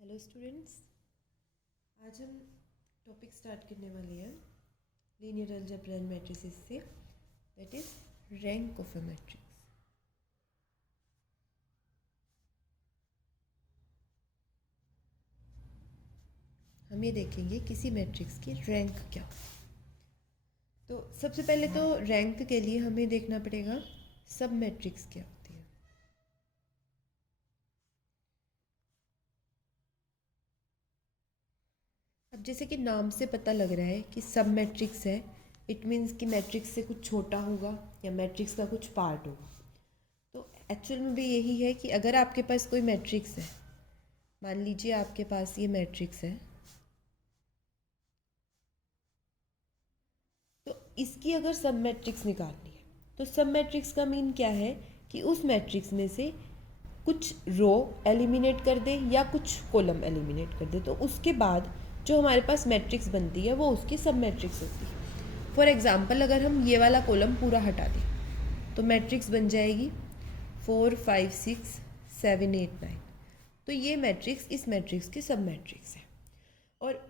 Hello students, आज हम topic start करने वाले हैं लीनियर अलजेब्रा एंड मैट्रिसेस से, that is rank of a matrix. हम ये देखेंगे किसी मैट्रिक्स की रैंक क्या होती है। तो सबसे पहले तो रैंक के लिए हमें देखना पड़ेगा सब मैट्रिक्स क्या होती है। अब जैसे कि नाम से पता लग रहा है कि सब मैट्रिक्स है, इट मीन्स कि मैट्रिक्स से कुछ छोटा होगा या मैट्रिक्स का कुछ पार्ट होगा। तो एक्चुअल में भी यही है कि अगर आपके पास कोई मैट्रिक्स है, मान लीजिए आपके पास ये मैट्रिक्स है, तो इसकी अगर सब मैट्रिक्स निकालनी है तो सब मैट्रिक्स का मीन क्या है कि उस मैट्रिक्स में से कुछ रो एलिमिनेट कर दे या कुछ कॉलम एलिमिनेट कर दे, तो उसके बाद जो हमारे पास मैट्रिक्स बनती है वो उसकी सब मैट्रिक्स होती है। फॉर एग्जांपल, अगर हम ये वाला कॉलम पूरा हटा दें तो मैट्रिक्स बन जाएगी 4 5 6 7 8 9। तो ये मैट्रिक्स इस मैट्रिक्स की सब मैट्रिक्स है। और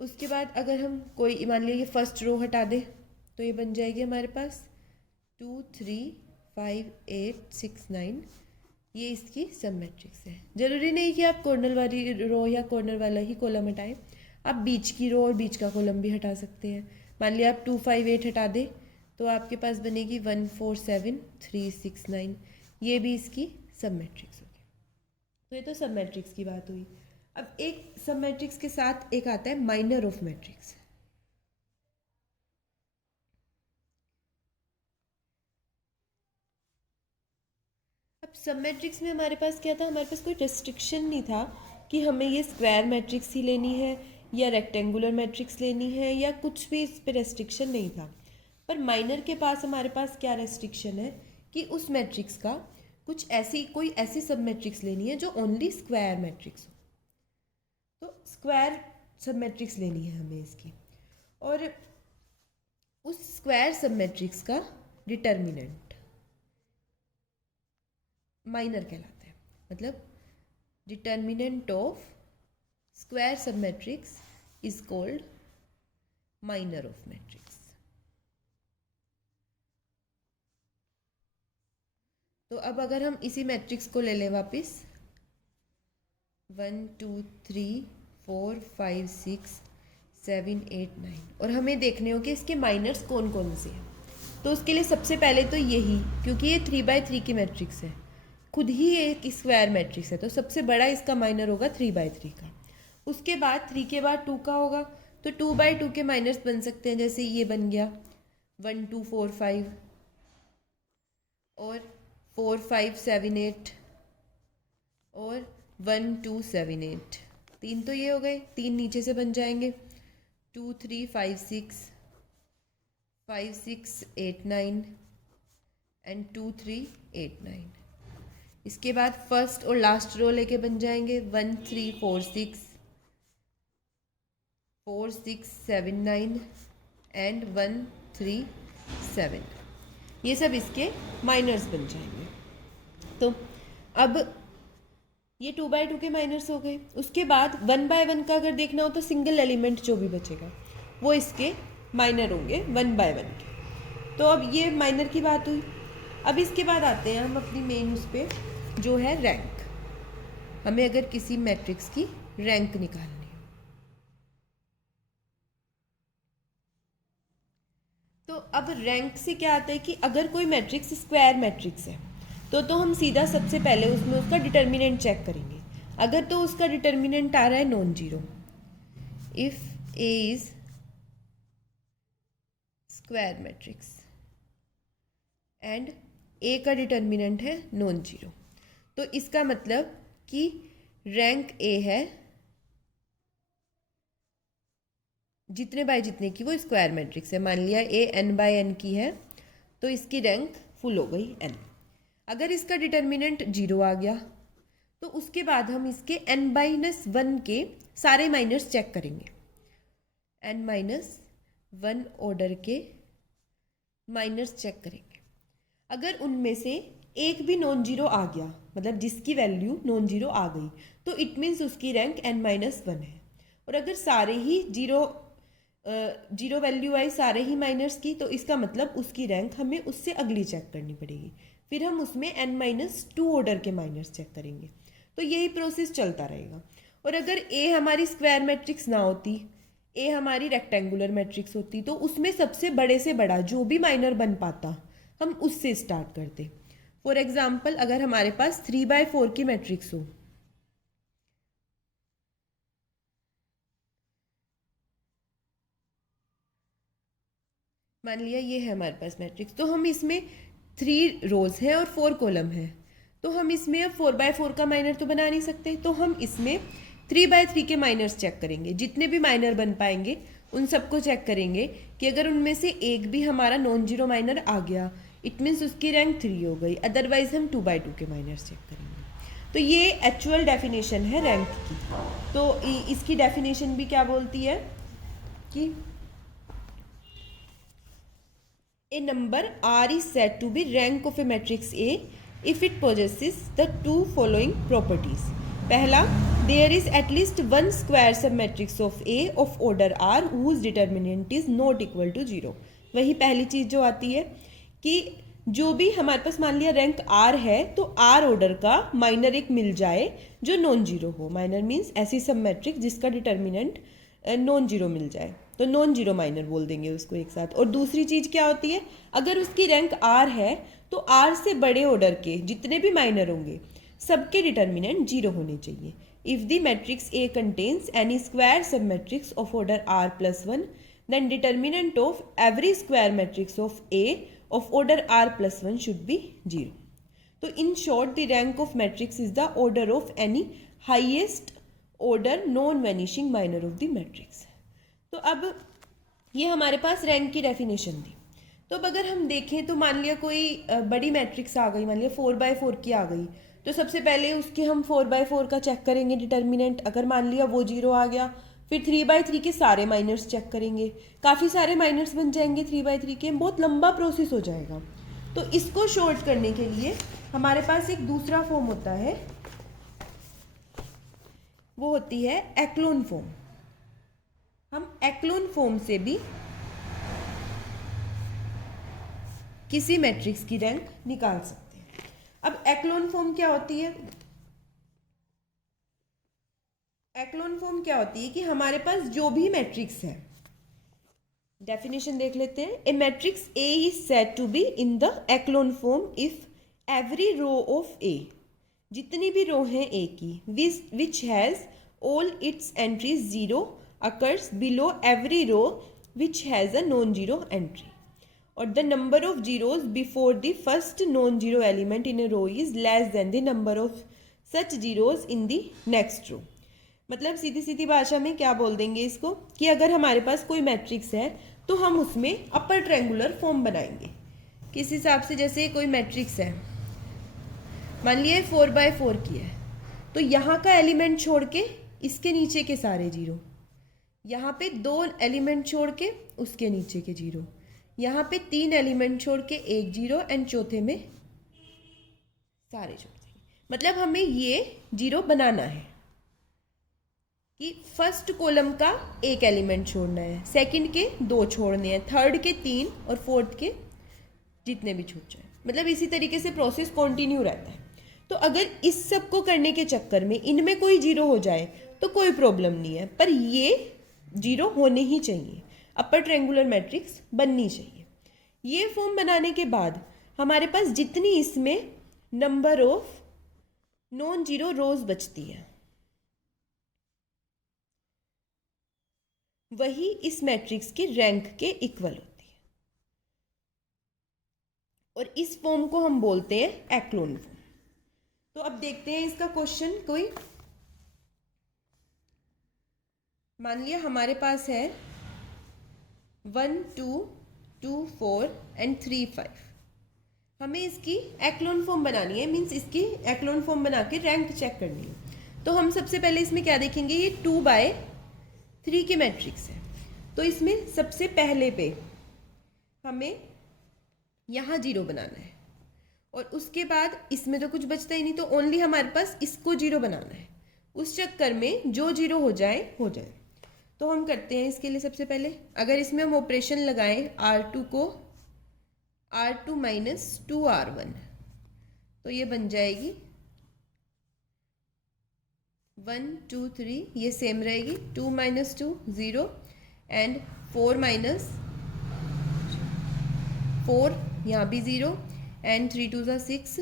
उसके बाद अगर हम कोई मान लिया ये फर्स्ट रो हटा दे तो ये बन जाएगी हमारे पास 2 3 5 8 6 9। ये इसकी सब मैट्रिक्स है। ज़रूरी नहीं कि आप कॉर्नर वाली रो या कॉर्नर वाला ही कॉलम हटाएं, आप बीच की रो और बीच का कॉलम भी हटा सकते हैं। मान लिया आप 2 5 8 हटा दें तो आपके पास बनेगी 1 4 7 3 6 9। ये भी इसकी सब मैट्रिक्स होगी। तो ये तो सब मैट्रिक्स की बात हुई। अब एक सब मैट्रिक्स के साथ एक आता है माइनर ऑफ मैट्रिक्स। अब सब मैट्रिक्स में हमारे पास क्या था, हमारे पास कोई रेस्ट्रिक्शन नहीं था कि हमें ये स्क्वायर मैट्रिक्स ही लेनी है या रेक्टेंगुलर मैट्रिक्स लेनी है या कुछ भी, इस पे रेस्ट्रिक्शन नहीं था। पर माइनर के पास हमारे पास क्या रेस्ट्रिक्शन है कि उस मैट्रिक्स का कुछ कोई ऐसी सब मैट्रिक्स लेनी है जो ओनली स्क्वायर मैट्रिक्स हो। तो स्क्वायर सब मैट्रिक्स लेनी है हमें इसकी, और उस स्क्वायर सब मैट्रिक्स का डिटर्मिनेंट माइनर कहलाता है। मतलब determinant of square sub matrix is called minor of matrix. तो अब अगर हम इसी मैट्रिक्स को ले लें वापस 1 2 3 4 5 6 7 8 9, और हमें देखने हो कि इसके माइनर्स कौन कौन से हैं। तो उसके लिए सबसे पहले तो यही, क्योंकि ये 3/3 की मैट्रिक्स है, खुद ही एक स्क्वायर मैट्रिक्स है, तो सबसे बड़ा इसका माइनर होगा 3/3 का। उसके बाद 3 के बाद 2 का होगा, तो 2/2 के माइनर्स बन सकते हैं, जैसे ये बन गया 1 2 4 5 और 4 5 7 8 और 1 2 7 8। तीन तो ये हो गए, तीन नीचे से बन जाएंगे 2 3 5 6 5 6 8 9 एंड 2 3 8 9। इसके बाद फर्स्ट और लास्ट रो लेके बन जाएंगे 1 3 4 6 4 6 7 9 एंड 1 3 7। ये सब इसके माइनर्स बन जाएंगे। तो अब ये 2/2 के माइनर्स हो गए। उसके बाद 1/1 का अगर देखना हो तो सिंगल एलिमेंट जो भी बचेगा वो इसके माइनर होंगे 1/1 के। तो अब ये माइनर की बात हुई। अब इसके बाद आते हैं हम अपनी मेन उस पर, जो है रैंक। हमें अगर किसी मैट्रिक्स की रैंक निकालनी है तो अब रैंक से क्या आता है कि अगर कोई मैट्रिक्स स्क्वायर मैट्रिक्स है तो हम सीधा सबसे पहले उसमें उसका डिटर्मिनेंट चेक करेंगे। अगर तो उसका डिटर्मिनेंट आ रहा है non zero, if A is square matrix and A का डिटर्मिनेंट है नॉन जीरो, तो इसका मतलब कि रैंक ए है जितने बाय जितने की वो स्क्वायर मैट्रिक्स है। मान लिया ए n/n की है तो इसकी रैंक फुल हो गई n। अगर इसका डिटर्मिनेंट जीरो आ गया तो उसके बाद हम इसके n-1 के सारे माइनर्स चेक करेंगे। n-1 ऑर्डर के माइनर्स चेक करेंगे। अगर उनमें से एक भी नॉन जीरो आ गया, मतलब जिसकी वैल्यू नॉन जीरो आ गई, तो इट मीन्स उसकी रैंक n-1 है। और अगर सारे ही जीरो वैल्यू आई, सारे ही माइनर्स की, तो इसका मतलब उसकी रैंक हमें उससे अगली चेक करनी पड़ेगी। फिर हम उसमें n-2 ऑर्डर के माइनर्स चेक करेंगे। तो यही प्रोसेस चलता रहेगा। और अगर ए हमारी स्क्वायर मैट्रिक्स ना होती, ए हमारी रेक्टेंगुलर मैट्रिक्स होती, तो उसमें सबसे बड़े से बड़ा जो भी माइनर बन पाता हम उससे स्टार्ट करते। फॉर एग्जाम्पल, अगर हमारे पास 3/4 की मैट्रिक्स हो, मान लिया ये है हमारे पास मैट्रिक्स, तो हम इसमें 3 रोज हैं और 4 कॉलम है, तो हम इसमें अब 4/4 का माइनर तो बना नहीं सकते, तो हम इसमें 3/3 के माइनर्स चेक करेंगे। जितने भी माइनर बन पाएंगे उन सबको चेक करेंगे कि अगर उनमें से एक भी हमारा नॉन जीरो माइनर आ गया, इट मीन्स उसकी रैंक 3 हो गई, अदरवाइज हम 2/2 के माइनर्स चेक करेंगे। तो ये एक्चुअल डेफिनेशन है रैंक की। तो इसकी डेफिनेशन भी क्या बोलती है कि a number R is said to be rank of a matrix A if it possesses the two following properties. पहला, there is at least one square submatrix of A of order R whose determinant is not equal to 0. वही पहली चीज़ जो आती है कि जो भी हमारे पास मान लिया रैंक R है, तो R ऑर्डर का माइनर एक मिल जाए जो नॉन जीरो हो। माइनर मीन्स ऐसी सब मैट्रिक्स जिसका डिटर्मिनेंट नॉन जीरो मिल जाए, तो नॉन जीरो माइनर बोल देंगे उसको एक साथ। और दूसरी चीज़ क्या होती है, अगर उसकी रैंक R है तो R से बड़े ऑर्डर के जितने भी माइनर होंगे सबके डिटर्मिनेंट जीरो होने चाहिए। If the matrix A contains any square sub matrix of order R+1, then determinant of every square matrix of A of order R+1 should be 0. तो in short, the rank of matrix is the order of any highest order non vanishing minor of the matrix. तो अब ये हमारे पास rank की definition थी। तो अब अगर हम देखें तो मान लिया कोई बड़ी मैट्रिक्स आ गई, मान लिया 4/4 की आ गई, तो सबसे पहले उसके हम 4/4 का चेक करेंगे डिटर्मिनेंट। अगर मान लिया वो 0 आ गया, फिर 3/3 के सारे माइनर्स चेक करेंगे। काफ़ी सारे माइनर्स बन जाएंगे 3/3 के, बहुत लंबा प्रोसेस हो जाएगा। तो इसको शॉर्ट करने के लिए हमारे पास एक दूसरा फॉर्म होता है, वो होती है एक्लोन फॉर्म। हम एक्लोन फॉर्म से भी किसी मैट्रिक्स की रैंक निकाल सकते हैं। अब एक्लोन फॉर्म क्या होती है? एक्लोन फॉर्म क्या होती है कि हमारे पास जो भी मैट्रिक्स है, डेफिनेशन देख लेते हैं। A matrix A is said to be in the echelon form if every row of A, जितनी भी रो हैं ए की, which has all its entries 0 occurs below every row which has a non-zero entry, or the number of zeros before the first non-zero element in a row is less than the number of such zeros in the next row. मतलब सीधी सीधी भाषा में क्या बोल देंगे इसको कि अगर हमारे पास कोई मैट्रिक्स है तो हम उसमें अपर ट्रायंगुलर फॉर्म बनाएंगे। किस हिसाब से? जैसे कोई मैट्रिक्स है, मान लिया 4/4 की है, तो यहाँ का एलिमेंट छोड़ के इसके नीचे के सारे जीरो, यहाँ पे 2 एलिमेंट छोड़ के उसके नीचे के जीरो, यहाँ पे 3 एलिमेंट छोड़ के एक जीरो, एंड चौथे में सारे छोड़ देंगे। मतलब हमें ये जीरो बनाना है कि फर्स्ट कॉलम का एक एलिमेंट छोड़ना है, सेकंड के 2 छोड़ने हैं, थर्ड के 3 और फोर्थ के जितने भी छूट जाए। मतलब इसी तरीके से प्रोसेस कंटिन्यू रहता है। तो अगर इस सब को करने के चक्कर में इनमें कोई जीरो हो जाए तो कोई प्रॉब्लम नहीं है, पर ये जीरो होने ही चाहिए, अपर ट्रायंगुलर मैट्रिक्स बननी चाहिए। ये फॉर्म बनाने के बाद हमारे पास जितनी इसमें नंबर ऑफ नॉन जीरो रोज बचती है, वही इस मैट्रिक्स की रैंक के इक्वल होती है, और इस फॉर्म को हम बोलते हैं एक्लोन फॉर्म। तो अब देखते हैं इसका क्वेश्चन। कोई मान लिया हमारे पास है 1 2 2 4 एंड 3 5, हमें इसकी एक्लोन फॉर्म बनानी है, मीन्स इसकी एक्लोन फॉर्म बना के रैंक चेक करनी है। तो हम सबसे पहले इसमें क्या देखेंगे, ये 2/3 के मैट्रिक्स है, तो इसमें सबसे पहले पे हमें यहाँ जीरो बनाना है, और उसके बाद इसमें तो कुछ बचता ही नहीं, तो ओनली हमारे पास इसको जीरो बनाना है। उस चक्कर में जो जीरो हो जाए। तो हम करते हैं इसके लिए सबसे पहले, अगर इसमें हम ऑपरेशन लगाएं R2 को R2 माइनस 2R1, तो ये बन जाएगी 1 2 3, ये सेम रहेगी, 2 माइनस 2 0 एंड 4 माइनस 4 यहाँ भी 0 एंड 3 2 6,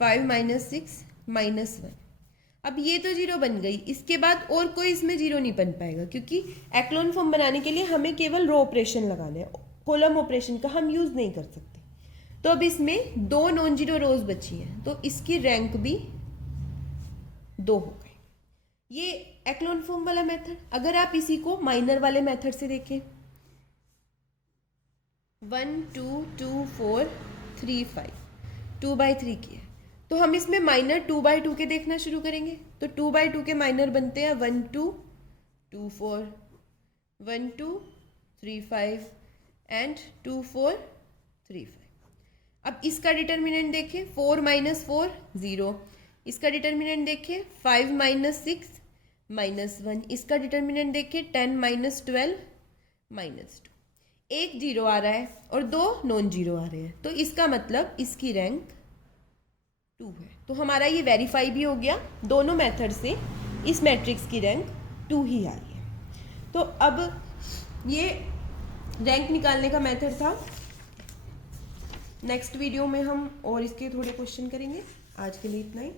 5 माइनस 6 माइनस 1। अब ये तो जीरो बन गई, इसके बाद और कोई इसमें जीरो नहीं बन पाएगा, क्योंकि एक्लोन फॉर्म बनाने के लिए हमें केवल रो ऑपरेशन लगाना है, कॉलम ऑपरेशन का हम यूज़ नहीं कर सकते। तो अब इसमें 2 नॉन जीरो रोज बची हैं, तो इसकी रैंक भी 2 हो गई। ये एक्लोन फॉर्म वाला मेथड। अगर आप इसी को माइनर वाले मेथड से देखें, 1 2 2 4 3 5, 2/3 की है, तो हम इसमें माइनर 2/2 के देखना शुरू करेंगे। तो 2/2 के माइनर बनते हैं 1 2 2 4, 1 2 3 5 एंड 2 4 3 5। अब इसका डिटर्मिनेंट देखें, 4 माइनस 4 0, इसका डिटर्मिनेंट देखें 5 माइनस 6 माइनस 1, इसका डिटर्मिनेंट देखें 10 माइनस 12 माइनस 2। एक जीरो आ रहा है और 2 नॉन जीरो आ रहे हैं, तो इसका मतलब इसकी रैंक 2 है। तो हमारा ये वेरीफाई भी हो गया, दोनों मेथड से इस मैट्रिक्स की रैंक 2 ही आई है। तो अब ये रैंक निकालने का मेथड था। नेक्स्ट वीडियो में हम और इसके थोड़े क्वेश्चन करेंगे। आज के लिए इतना ही।